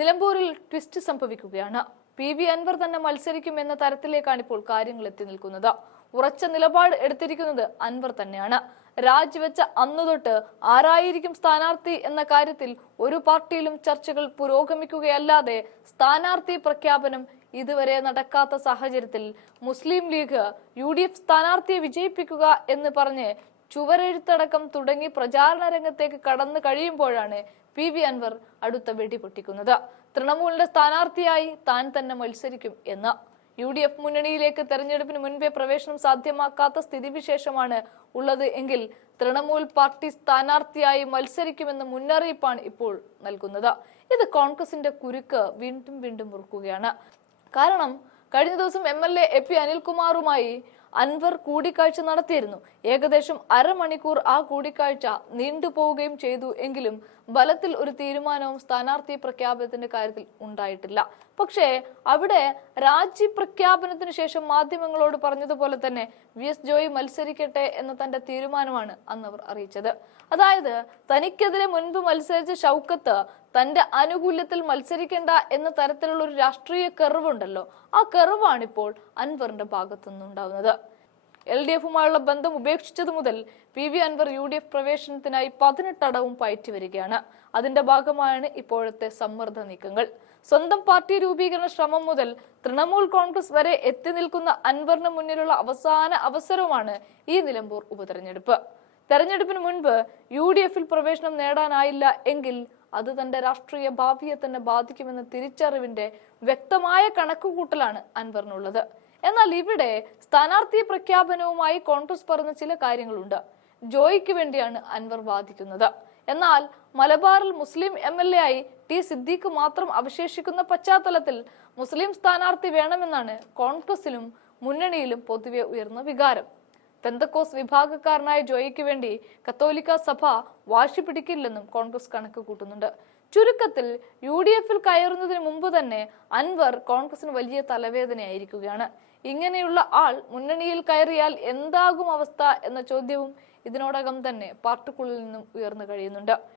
നിലമ്പൂരിൽ ട്വിസ്റ്റ് സംഭവിക്കുകയാണ്. PV അൻവർ തന്നെ മത്സരിക്കുമെന്ന തരത്തിലേക്കാണ് ഇപ്പോൾ കാര്യങ്ങൾ എത്തി നിൽക്കുന്നത്. ഉറച്ച നിലപാട് എടുത്തിരിക്കുന്നത് അൻവർ തന്നെയാണ്. രാജിവെച്ച അന്നു തൊട്ട് ആരായിരിക്കും സ്ഥാനാർത്ഥി എന്ന കാര്യത്തിൽ ഒരു പാർട്ടിയിലും ചർച്ചകൾ പുരോഗമിക്കുകയല്ലാതെ സ്ഥാനാർത്ഥി പ്രഖ്യാപനം ഇതുവരെ നടക്കാത്ത സാഹചര്യത്തിൽ മുസ്ലിം ലീഗ് UDF സ്ഥാനാർത്ഥിയെ വിജയിപ്പിക്കുക എന്ന് പറഞ്ഞ് ചുവരെഴുത്തടക്കം തുടങ്ങി പ്രചാരണ രംഗത്തേക്ക് കടന്നു കഴിയുമ്പോഴാണ് PV അൻവർ അടുത്ത വെടിപൊട്ടിക്കുന്നത്. തൃണമൂലിന്റെ സ്ഥാനാർത്ഥിയായി താൻ തന്നെ മത്സരിക്കും എന്ന്. UDF മുന്നണിയിലേക്ക് തെരഞ്ഞെടുപ്പിന് മുൻപേ പ്രവേശനം സാധ്യമാക്കാത്ത സ്ഥിതിവിശേഷമാണ് ഉള്ളത് എങ്കിൽ തൃണമൂൽ പാർട്ടി സ്ഥാനാർത്ഥിയായി മത്സരിക്കുമെന്ന മുന്നറിയിപ്പാണ് ഇപ്പോൾ നൽകുന്നത്. ഇത് കോൺഗ്രസിന്റെ കുരുക്ക് വീണ്ടും വീണ്ടും മുറുക്കുകയാണ്. കാരണം കഴിഞ്ഞ ദിവസം MLA AP അനിൽകുമാറുമായി അൻവർ കൂടിക്കാഴ്ച നടത്തിയിരുന്നു. ഏകദേശം അരമണിക്കൂർ ആ കൂടിക്കാഴ്ച നീണ്ടുപോവുകയും ചെയ്തു എങ്കിലും ബലത്തിൽ ഒരു തീരുമാനവും സ്ഥാനാർത്ഥി പ്രഖ്യാപനത്തിന്റെ കാര്യത്തിൽ ഉണ്ടായിട്ടില്ല. പക്ഷേ അവിടെ രാജി പ്രഖ്യാപനത്തിന് ശേഷം മാധ്യമങ്ങളോട് പറഞ്ഞതുപോലെ തന്നെ VS ജോയി മത്സരിക്കട്ടെ എന്ന തന്റെ തീരുമാനമാണ് അന്ന് അവർ അറിയിച്ചത്. അതായത് തനിക്കെതിരെ മുൻപ് മത്സരിച്ച ഷൗക്കത്ത് തന്റെ ആനുകൂല്യത്തിൽ മത്സരിക്കേണ്ട എന്ന തരത്തിലുള്ള ഒരു രാഷ്ട്രീയ കർവുണ്ടല്ലോ, ആ കർവാണ് ഇപ്പോൾ അൻവറിന്റെ ഭാഗത്തു നിന്നുണ്ടാവുന്നത്. LDFുമായുള്ള ബന്ധം ഉപേക്ഷിച്ചതു മുതൽ PV അൻവർ UDF പ്രവേശനത്തിനായി 18 അടവും പയറ്റി വരികയാണ്. അതിന്റെ ഭാഗമായാണ് ഇപ്പോഴത്തെ സമ്മർദ്ദ നീക്കങ്ങൾ. സ്വന്തം പാർട്ടി രൂപീകരണ ശ്രമം മുതൽ തൃണമൂൽ കോൺഗ്രസ് വരെ എത്തി നിൽക്കുന്ന അൻവറിന് മുന്നിലുള്ള അവസാന അവസരവുമാണ് ഈ നിലമ്പൂർ ഉപതെരഞ്ഞെടുപ്പ്. തെരഞ്ഞെടുപ്പിന് മുൻപ് UDFിൽ പ്രവേശനം നേടാനായില്ല എങ്കിൽ അത് തന്റെ രാഷ്ട്രീയ ഭാവിയെ തന്നെ ബാധിക്കുമെന്ന തിരിച്ചറിവിന്റെ വ്യക്തമായ കണക്കുകൂട്ടലാണ് അൻവറിനുള്ളത്. എന്നാൽ ഇവിടെ സ്ഥാനാർത്ഥി പ്രഖ്യാപനവുമായി കോൺഗ്രസ് പറഞ്ഞ ചില കാര്യങ്ങളുണ്ട്. ജോയിക്ക് വേണ്ടിയാണ് അൻവർ വാദിക്കുന്നത്. എന്നാൽ മലബാറിൽ മുസ്ലിം MLA ആയി T സിദ്ദീഖ് മാത്രം അവശേഷിക്കുന്ന പശ്ചാത്തലത്തിൽ മുസ്ലിം സ്ഥാനാർത്ഥി വേണമെന്നാണ് കോൺഗ്രസിലും മുന്നണിയിലും പൊതുവെ ഉയർന്ന വികാരം. പെന്തക്കോസ് വിഭാഗക്കാരനായ ജോയിക്ക് വേണ്ടി കത്തോലിക്ക സഭ വാശി പിടിക്കില്ലെന്നും കോൺഗ്രസ് കണക്ക് കൂട്ടുന്നുണ്ട്. ചുരുക്കത്തിൽ UDFിൽ കയറുന്നതിന് മുമ്പ് തന്നെ അൻവർ കോൺഗ്രസിന് വലിയ തലവേദനയായിരിക്കുകയാണ്. ഇങ്ങനെയുള്ള ആൾ മുന്നണിയിൽ കയറിയാൽ എന്താകും അവസ്ഥ എന്ന ചോദ്യവും ഇതിനോടകം തന്നെ പാർട്ടിക്കുള്ളിൽ നിന്നും ഉയർന്നു കഴിയുന്നുണ്ട്.